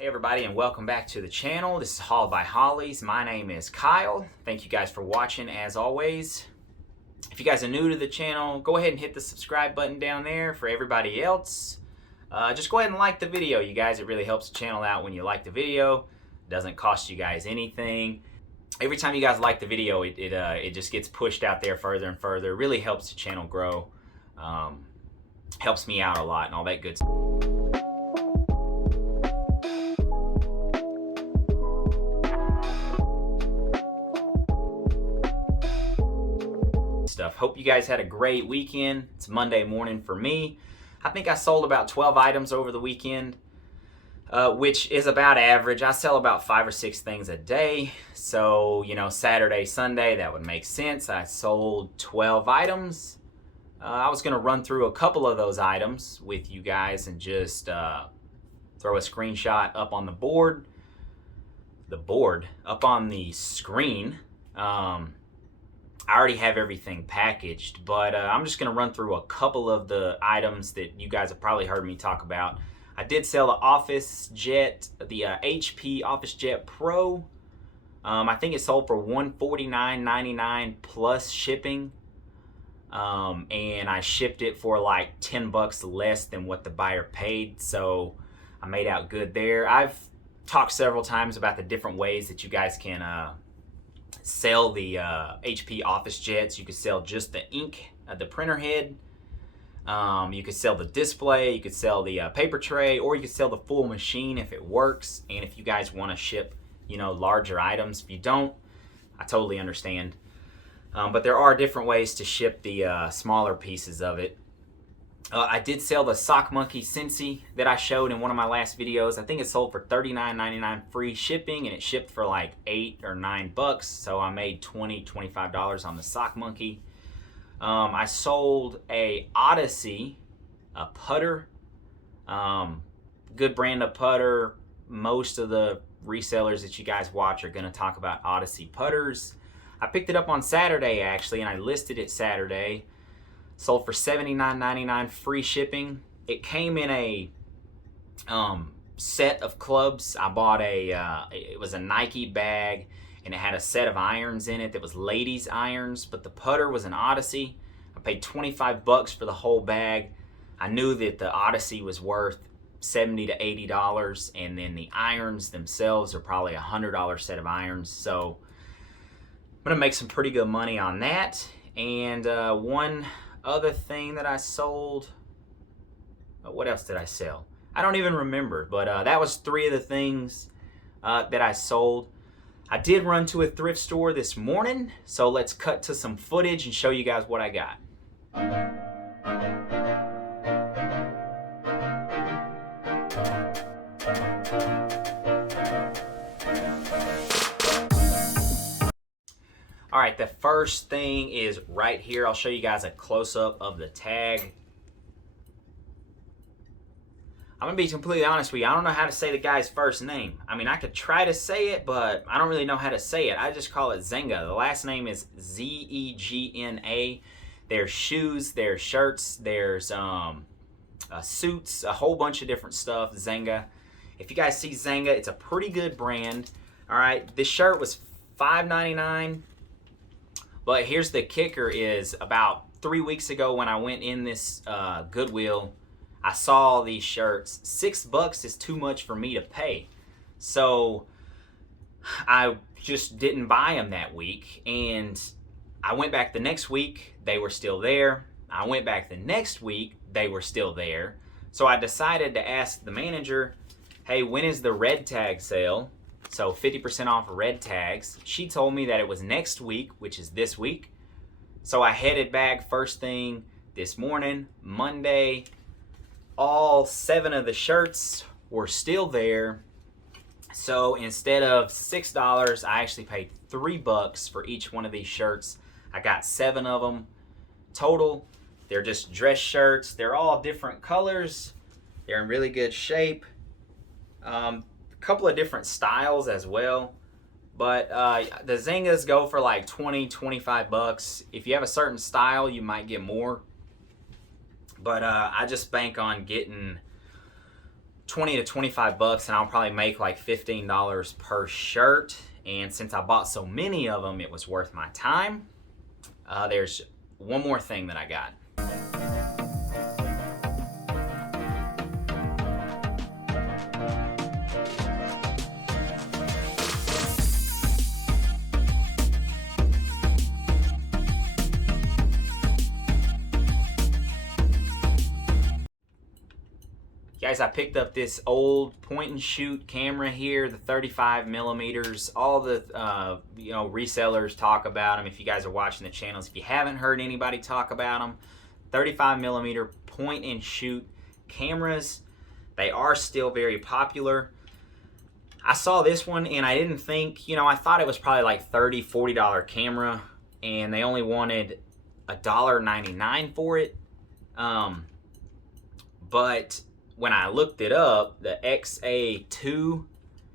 Hey everybody, and welcome back to the channel. This is Haul by Hollies. My name is Kyle. Thank you guys for watching as always. If you guys are new to the channel, go ahead and hit the subscribe button down there. For everybody else, just go ahead and like the video, you guys. It really helps the channel out when you like the video. It doesn't cost you guys anything. Every time you guys like the video, it just gets pushed out there further and further. It really helps the channel grow. Helps me out a lot and all that good stuff. Hope you guys had a great weekend. It's Monday morning for me. I think I sold about 12 items over the weekend, which is about average. I sell about 5 or 6 things a day. So, you know, Saturday, Sunday, that would make sense. I sold 12 items. I was going to run through a couple of those items with you guys and just throw a screenshot up on the board. Up on the screen. I already have everything packaged, but I'm just going to run through a couple of the items that you guys have probably heard me talk about. I did sell the Office Jet, the HP Office Jet Pro. I think it sold for $149.99 plus shipping, and I shipped it for like 10 bucks less than what the buyer paid, so I made out good there. I've talked several times about the different ways that you guys can sell the HP Office Jets. You could sell just the ink, the printer head. You could sell the display. You could sell the paper tray, or you could sell the full machine if it works. And if you guys want to ship, you know, larger items, if you don't, I totally understand. But there are different ways to ship the smaller pieces of it. I did sell the Sock Monkey Scentsy that I showed in one of my last videos. I think it sold for $39.99 free shipping, and it shipped for like 8 or 9 bucks. So I made $25 on the Sock Monkey. I sold a Odyssey, a putter. Good brand of putter. Most of the resellers that you guys watch are going to talk about Odyssey putters. I picked it up on Saturday actually, and I listed it Saturday. Sold for $79.99 free shipping. It came in a set of clubs. I bought it was a Nike bag, and it had a set of irons in it that was ladies' irons, but the putter was an Odyssey. I paid 25 bucks for the whole bag. I knew that the Odyssey was worth $70 to $80, and then the irons themselves are probably a $100 set of irons. So I'm gonna make some pretty good money on that. And one other thing that I sold, what else did I sell? I don't even remember, but that was 3 of the things that I sold. I did run to a thrift store this morning, so let's cut to some footage and show you guys what I got. All right, the first thing is right here. I'll show you guys a close-up of the tag. I'm gonna be completely honest with you. I don't know how to say the guy's first name. I mean, I could try to say it, but I don't really know how to say it. I just call it Zenga. The last name is Z-E-G-N-A. There's shoes, there's shirts, there's suits, a whole bunch of different stuff, Zenga. If you guys see Zenga, it's a pretty good brand. All right, this shirt was $5.99. But here's the kicker is about 3 weeks ago when I went in this Goodwill, I saw these shirts. 6 bucks is too much for me to pay. So I just didn't buy them that week. And I went back the next week, they were still there. I went back the next week, they were still there. So I decided to ask the manager, hey, when is the red tag sale? So 50% off red tags. She told me that it was next week, which is this week. So I headed back first thing this morning, Monday. All 7 of the shirts were still there. So instead of $6, I actually paid 3 bucks for each one of these shirts. I got 7 of them total. They're just dress shirts. They're all different colors. They're in really good shape. Couple of different styles as well, but the Zengas go for like 20-25 bucks. If you have a certain style, you might get more, but I just bank on getting 20 to 25 bucks, and I'll probably make like $15 per shirt. And since I bought so many of them, it was worth my time. There's one more thing that I got. Guys, I picked up this old point and shoot camera here, the 35 millimeters. All the resellers talk about them. If you guys are watching the channels, if you haven't heard anybody talk about them, 35 millimeter point and shoot cameras, they are still very popular. I saw this one and I didn't think, I thought it was probably like $30, $40 camera, and they only wanted $1.99 for it. But when I looked it up, the XA2,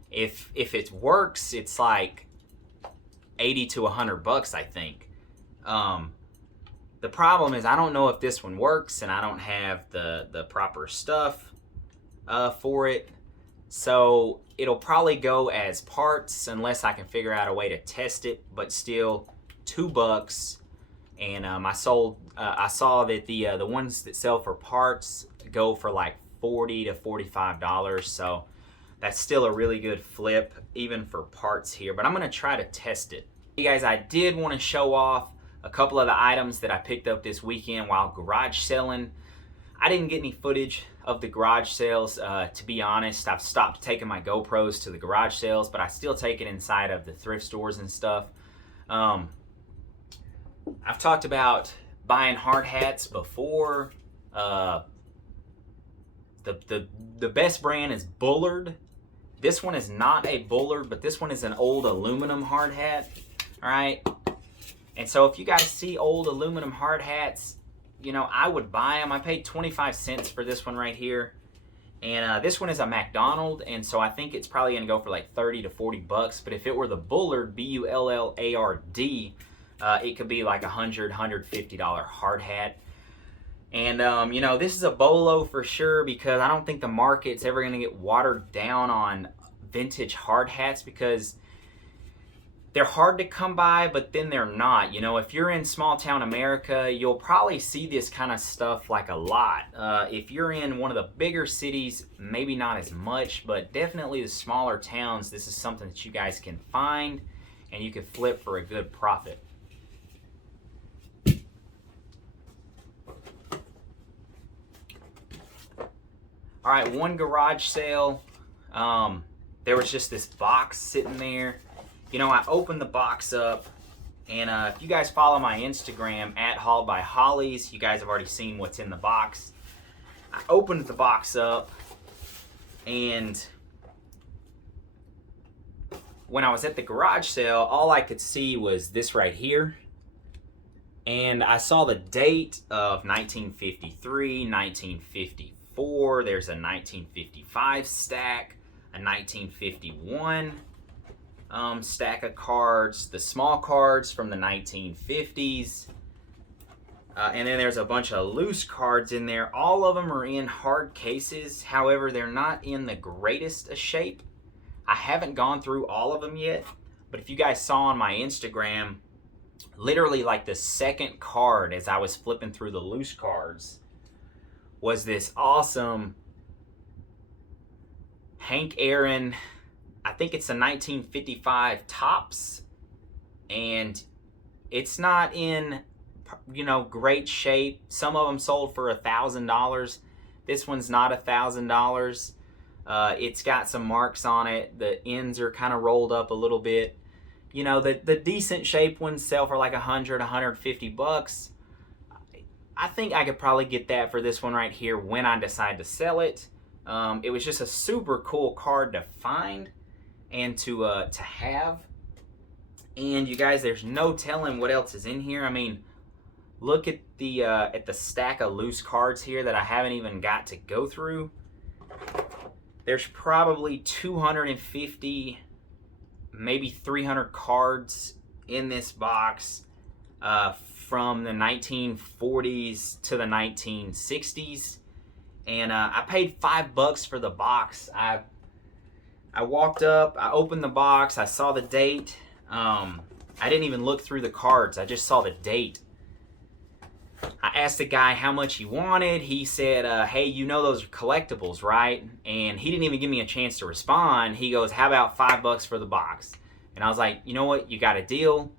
if it works, it's like 80 to 100 bucks, I think. The problem is I don't know if this one works, and I don't have the proper stuff for it. So it'll probably go as parts unless I can figure out a way to test it, but still $2. And I saw that the ones that sell for parts go for like $40 to $45, so that's still a really good flip even for parts here, but I'm gonna try to test it. You guys, I did want to show off a couple of the items that I picked up this weekend while garage selling. I didn't get any footage of the garage sales, to be honest. I've stopped taking my GoPros to the garage sales, but I still take it inside of the thrift stores and stuff. I've talked about buying hard hats before. The best brand is Bullard. This one is not a Bullard, but this one is an old aluminum hard hat. All right. And so if you guys see old aluminum hard hats, I would buy them. I paid 25 cents for this one right here. And this one is a McDonald, and so I think it's probably going to go for like 30 to 40 bucks. But if it were the Bullard, B-U-L-L-A-R-D, it could be like $100, $150 hard hat. And, this is a bolo for sure, because I don't think the market's ever going to get watered down on vintage hard hats, because they're hard to come by, but then they're not. If you're in small town America, you'll probably see this kind of stuff like a lot. If you're in one of the bigger cities, maybe not as much, but definitely the smaller towns, this is something that you guys can find and you can flip for a good profit. All right, one garage sale, there was just this box sitting there. I opened the box up, and if you guys follow my Instagram, @HaulByHollies, you guys have already seen what's in the box. I opened the box up, and when I was at the garage sale, all I could see was this right here. And I saw the date of 1953, 1954. There's a 1955 stack, a 1951 stack of cards, the small cards from the 1950s, and then there's a bunch of loose cards in there. All of them are in hard cases. However, they're not in the greatest of shape. I haven't gone through all of them yet, but if you guys saw on my Instagram, literally like the second card as I was flipping through the loose cards was this awesome Hank Aaron, I think it's a 1955 Topps, and it's not in, great shape. Some of them sold for $1,000. This one's not $1,000. It's got some marks on it. The ends are kind of rolled up a little bit. The decent shape ones sell for like $100, $150. I think I could probably get that for this one right here when I decide to sell it. It was just a super cool card to find and to have. And you guys, there's no telling what else is in here. I mean, look at the stack of loose cards here that I haven't even got to go through. There's probably 250, maybe 300 cards in this box from the 1940s to the 1960s. and I paid $5 for the box. I walked up, I opened the box, I saw the date. I didn't even look through the cards, I just saw the date. I asked the guy how much he wanted. He said, hey, you know those are collectibles, right? And he didn't even give me a chance to respond. He goes, how about $5 for the box? And I was like, you know what, you got a deal.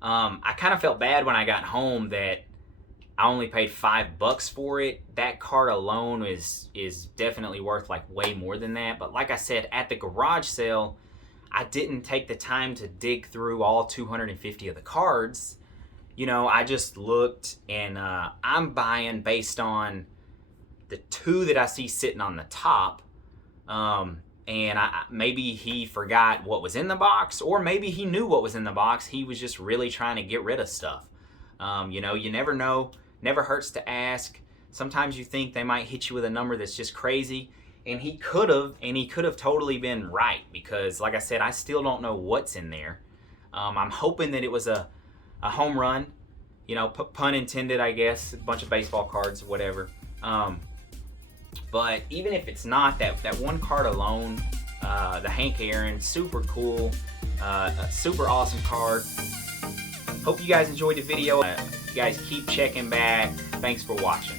I kind of felt bad when I got home that I only paid $5 for it. That card alone is definitely worth like way more than that. But like I said, at the garage sale, I didn't take the time to dig through all 250 of the cards. You know, I just looked, and I'm buying based on the 2 that I see sitting on the top. And maybe he forgot what was in the box, or maybe he knew what was in the box. He was just really trying to get rid of stuff. You know, you never know. Never hurts to ask. Sometimes you think they might hit you with a number that's just crazy. And he could have totally been right, because like I said, I still don't know what's in there. I'm hoping that it was a home run, you know, pun intended, I guess, a bunch of baseball cards, whatever. But even if it's not, that one card alone, the Hank Aaron, super cool, super awesome card. Hope you guys enjoyed the video. You guys keep checking back. Thanks for watching.